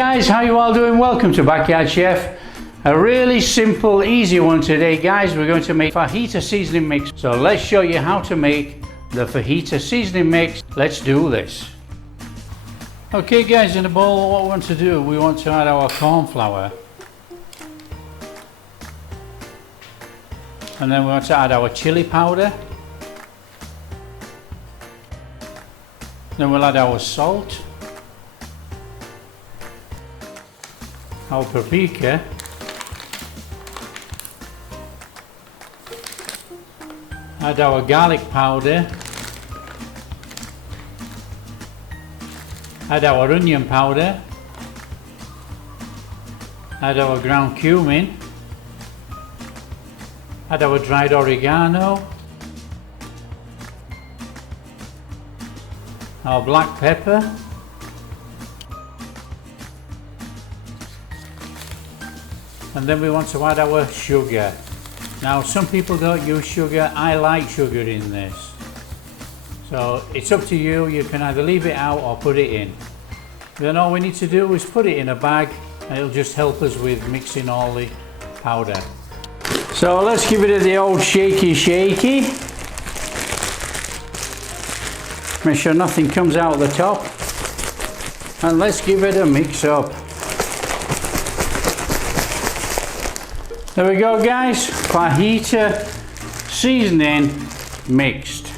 Guys, how you all doing? Welcome to Backyard Chef. A really simple, easy one today, guys. We're going to make fajita seasoning mix. So let's show you how to make the fajita seasoning mix. Let's do this. Okay guys, in the bowl what we want to do, we want to add our corn flour. And then we want to add our chili powder. Then we'll add our salt, our paprika, add our garlic powder, add our onion powder, add our ground cumin, add our dried oregano, our black pepper, and then we want to add our sugar. Now some people don't use sugar, I like sugar in this. So it's up to you, you can either leave it out or put it in. Then all we need to do is put it in a bag and it'll just help us with mixing all the powder. So let's give it the old shaky. Make sure nothing comes out the top. And let's give it a mix up. There we go guys, fajita seasoning mixed.